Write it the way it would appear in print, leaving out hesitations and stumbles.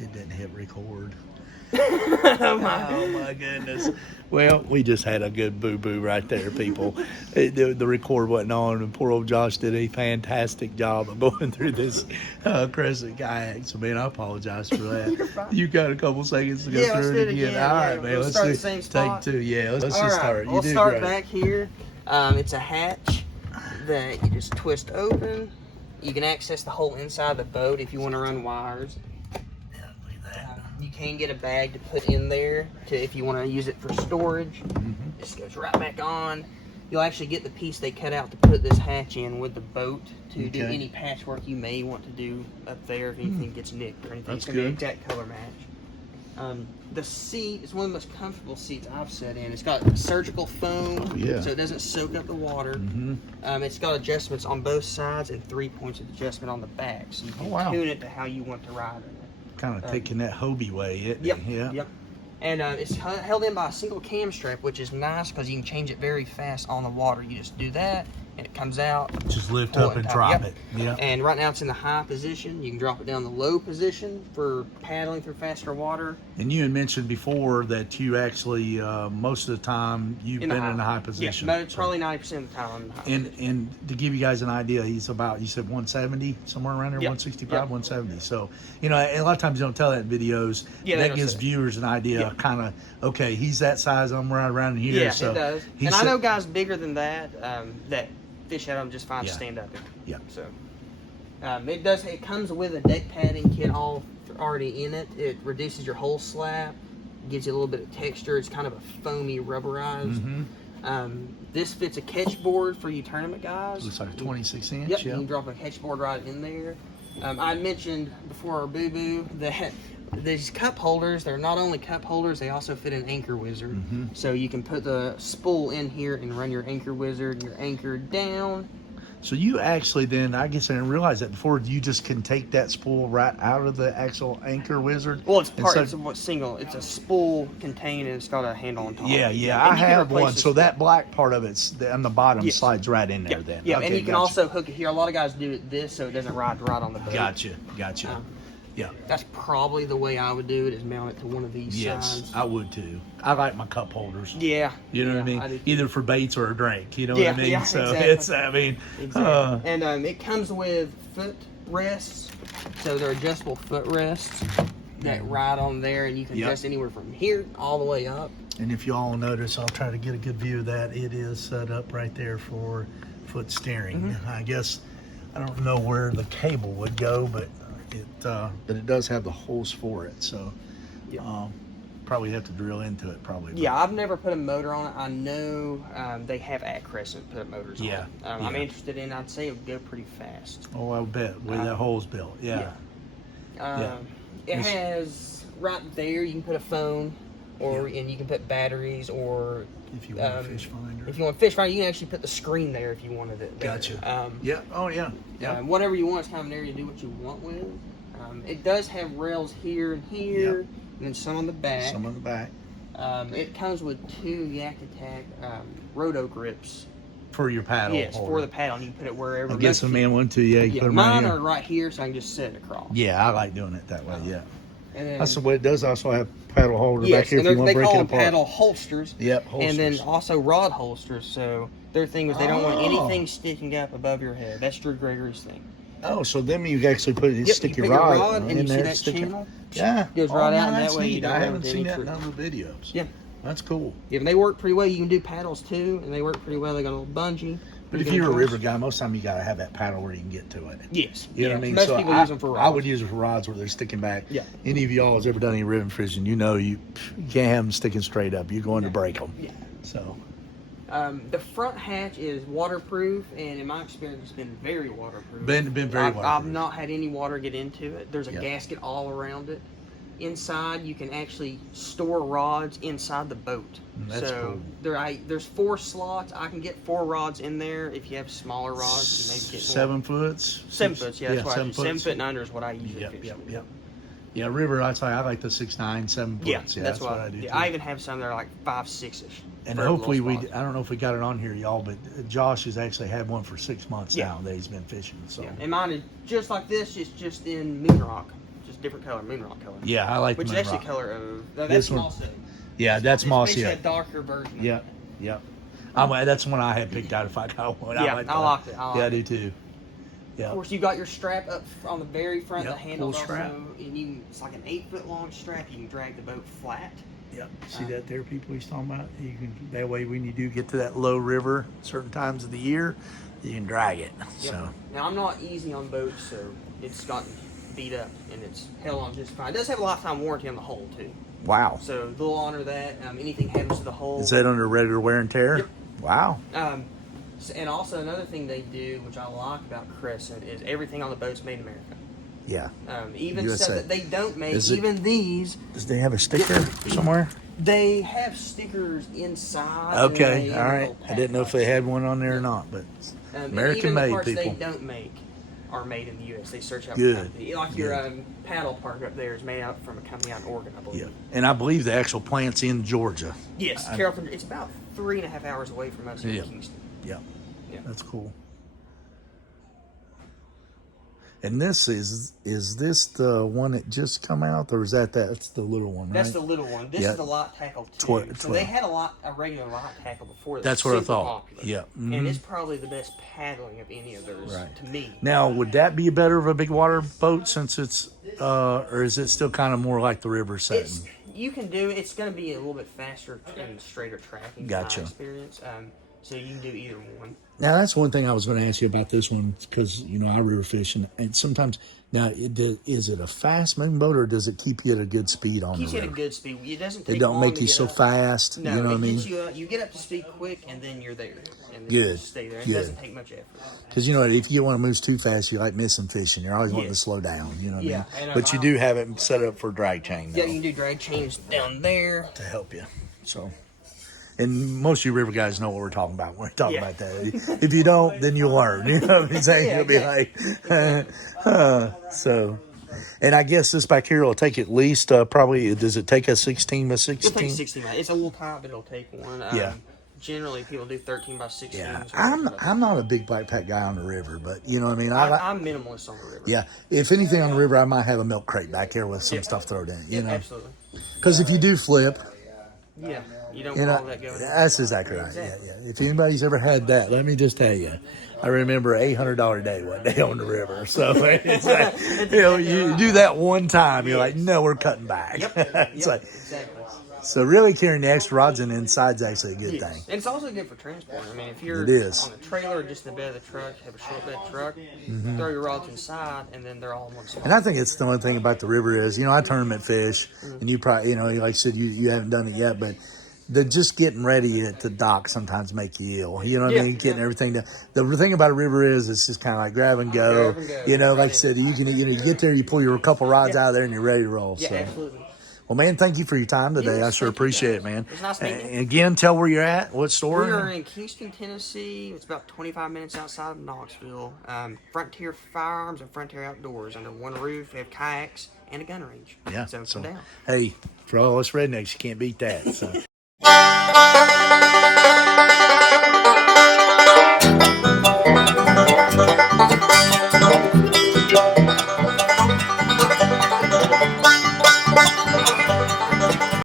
It didn't hit record. Oh my goodness. Well, we just had a good boo-boo right there, people. The record wasn't on, and poor old Josh did a fantastic job of going through this Crescent kayak. So, man, I apologize for that. You're fine. You got a couple seconds to go let's through do it again. All right, man. We'll Let's start do the same spot. take two. Yeah, let's All just right, start. We'll did start great. back here. It's a hatch that you just twist open. You can access the whole inside of the boat if you want to run wires. You can get a bag to put in there if you want to use it for storage. This goes right back on. You'll actually get the piece they cut out to put this hatch in with the boat to do any patchwork you may want to do up there if anything gets nicked or anything. That's it's going to be an good. exact color match. The seat is one of the most comfortable seats I've sat in. It's got surgical foam, so it doesn't soak up the water. It's got adjustments on both sides and 3 points of adjustment on the back, so you can tune it to how you want to ride it. Kind of taking that Hobie way, Yep. And it's held in by a single cam strap, which is nice because you can change it very fast on the water. You just do that, and it comes out. Just lift up and drop it. Yeah. And right now it's in the high position. You can drop it down the low position for paddling through faster water. And you had mentioned before that you actually, most of the time, you've been in the high position. Yeah, probably 90% of the time I'm in the high position. And to give you guys an idea, he's about, you said 170, somewhere around there, 165, 170. So, you know, a lot of times you don't tell that in videos. That gives viewers an idea, kind of, okay, he's that size, I'm right around here. Yeah, so it does. And I know guys bigger than that, that fish out of them just fine to stand up in. Yeah. So, it comes with a deck padding kit already in it. It reduces your hole slap, gives you a little bit of texture. It's kind of a foamy, rubberized. This fits a catch board for you tournament guys. Looks like a 26 inch. Yep, you can drop a catch board right in there. I mentioned before our boo-boo that these cup holders, they're not only cup holders, they also fit an anchor wizard. So you can put the spool in here and run your anchor wizard, and you're anchored down. So you actually then, I guess I didn't realize that before, you just can take that spool right out of the actual anchor wizard? Well, it's a single. It's a spool contained and it's got a handle on top. Yeah, I have one. So that black part of it's on the bottom slides right in there then. Yeah, okay, and you can also hook it here. A lot of guys do it this so it doesn't ride right on the boat. Gotcha. Yeah. That's probably the way I would do it, is mount it to one of these sides. Yes, I would too. I like my cup holders. Yeah. You know what I mean? Either for baits or a drink. You know what I mean? Yeah, so exactly. And it comes with foot rests. So they're adjustable foot rests that ride on there, and you can adjust anywhere from here all the way up. And if you all notice, I'll try to get a good view of that. It is set up right there for foot steering. I guess, I don't know where the cable would go, but it does have the holes for it, so probably have to drill into it probably. Yeah, I've never put a motor on it. I know they have at Crescent put motors on it. I'm interested in, I'd say it would go pretty fast. Oh, I bet, where that hole's built. It has, right there, you can put a phone, and you can put batteries, or if you want a fish finder. If you want a fish finder, you can actually put the screen there if you wanted it there. Gotcha. Whatever you want, it's kind of an area to do what you want with. It does have rails here and here, and then some on the back. It comes with 2 Yak Attack roto grips. For your paddle Yes, holder. for the paddle. You can put it wherever. I guess a man one too, you put them mine right are right here, so I can just set it across. Yeah, I like doing it that way, And then, that's the way it does also have paddle holder back here if you want to break it apart. They call them paddle holsters. Holsters. And then also rod holsters, so their thing is they don't want anything sticking up above your head. That's Drew Gregory's thing. Oh, so then you actually put it, stick your rod and in you there. see that channel? Yeah. Goes right out, and that way you don't I haven't have seen any that in other videos. Yeah. That's cool. Yeah, and they work pretty well. You can do paddles too, and they work pretty well. They got a little bungee. But if you're a river guy, most of the time you got to have that paddle where you can get to it. Yes. You know what I mean? Most people use them for rods. I would use them for rods where they're sticking back. Yeah. Any of y'all has ever done any ribbon fishing, you know you can't have them sticking straight up. You're going to break them. Yeah. So. The front hatch is waterproof, and in my experience, it's been very waterproof. Been very waterproof. I've not had any water get into it. There's a gasket all around it. Inside, you can actually store rods inside the boat. That's cool. There's 4 slots. I can get 4 rods in there. If you have smaller rods, you maybe get 7 foots. 7 foot, that's what I do. 7 foot and under is what I usually fish. Yeah, river, I like the 6'9", 7 foot. Yeah, that's what I do. Yeah, I even have some that are like 5, 6-ish. And hopefully I don't know if we got it on here, y'all, but Josh has actually had one for 6 months now that he's been fishing. So. Yeah. And mine is just like this. It's just in Moon Rock. Just different color, moon rock color. Yeah, I like which moon is actually rock. color of. No, This that's one- also. Yeah, that's mossy. It's basically a darker version. Of Yep, it. yep. That's one I had picked out if I got one. Yeah, I liked liked it. I do too. Yeah. Of course, you got your strap up on the very front. Yep, The handles full strap. also, and it's like an 8-foot long strap. You can drag the boat flat. Yep. See that there, people he's talking about? You can, that way when you do get to that low river certain times of the year, you can drag it. Yep. So Now, I'm not easy on boats, so it's gotten beat up, and it's held on just fine. It does have a lifetime warranty on the hull, too. wow. So they'll honor that. Anything happens to the hull. Is that under regular wear and tear? Yep. Wow. And also another thing they do, which I like about Crescent, is everything on the boat's made in America. Yeah. Even USA. stuff that they don't make, Is it- even these, Does they have a sticker somewhere? they have stickers inside. Okay. and All right. little I didn't know if they had one on there or not, but and American even the made, parts people. they don't make are made in the U.S. They search out Good. for company. Like your paddle park up there is made out from a company out in Oregon, I believe. yeah. And I believe the actual plant's in Georgia. Yes, Carrollton. It's about 3.5 hours away from us Yeah. in Kingston. Yeah. Yeah. That's cool. And this is this the one that just come out, or is that's the little one, right? That's the little one. This Yeah. is the light tackle too. So 12. they had a regular light tackle before. That's what I super thought. Popular. Yeah. And Mhm. it's probably the best paddling of any of those Right. to me. Now, would that be better of a big water boat since it's, or is it still kind of more like the river setting? You can do. It's going to be a little bit faster and straighter tracking. Gotcha. My experience. So you can do either one. Now, that's one thing I was going to ask you about this one because I river fish and sometimes now is it a fast moving boat or does it keep you at a good speed on Keeps the you at a river? good speed. It doesn't. Take It don't long make to you get so up. fast. No, you know what I mean? gets you. You get up to speed quick, and then you're there. And then Good. You just stay there. It Good. doesn't take much effort. Because if you want to move too fast, you like missing fish, and you're always wanting to Yes. slow down. You know what I Yeah, mean? and, But you do have it set up for drag chain, though, Yeah, you can do drag chains down there. to help you. So, and most of you river guys know what we're talking about when we talk Yeah. about that. If you don't, then you'll learn. You know what I'm saying? Yeah, You'll be like, so. And I guess this back here will take at least probably. Does it take a 16 by It'll 16? take 16 minutes. It's a little tight, but it'll take one. Yeah. Generally, people do 13 by 16. Yeah, I'm not a big backpack guy on the river, but you know what I mean. I'm minimalist on the river. Yeah, if anything on the river, I might have a milk crate back here with some stuff thrown in it. You know, Absolutely. because if you do flip, Yeah, you don't you want know, all that going. that's exactly right. Yeah, yeah. If anybody's ever had that, let me just tell you, I remember $800 day one day on the river. So it's like, you do that one time, you're like, no, we're cutting back. It's like, Exactly. so really carrying the extra rods in the inside's actually a good Yes. thing. And it's also good for transport. I mean, if you're It is. on a trailer or just in the bed of the truck, have a short bed truck, throw your rods inside, and then they're all in one spot. And I think it's the one thing about the river is, I tournament fish, and you probably, like I said, you haven't done it yet, but the just getting ready at the dock sometimes make you ill. You know what I mean? Getting everything done. The thing about a river is it's just kind of like grab and go. Grab and go. Like I said, you can you get there, you pull your couple rods out of there, and you're ready to roll. Yeah, So. absolutely. Well, man, thank you for your time today. Yes, I sure thank you, appreciate guys. it, man. It was nice meeting you. And again, tell where you're at. What store? We are in Kingston, Tennessee. It's about 25 minutes outside of Knoxville. Frontier Firearms and Frontier Outdoors under one roof. We have kayaks and a gun range. Yeah. So So, come down. hey, for all us rednecks, you can't beat that. So.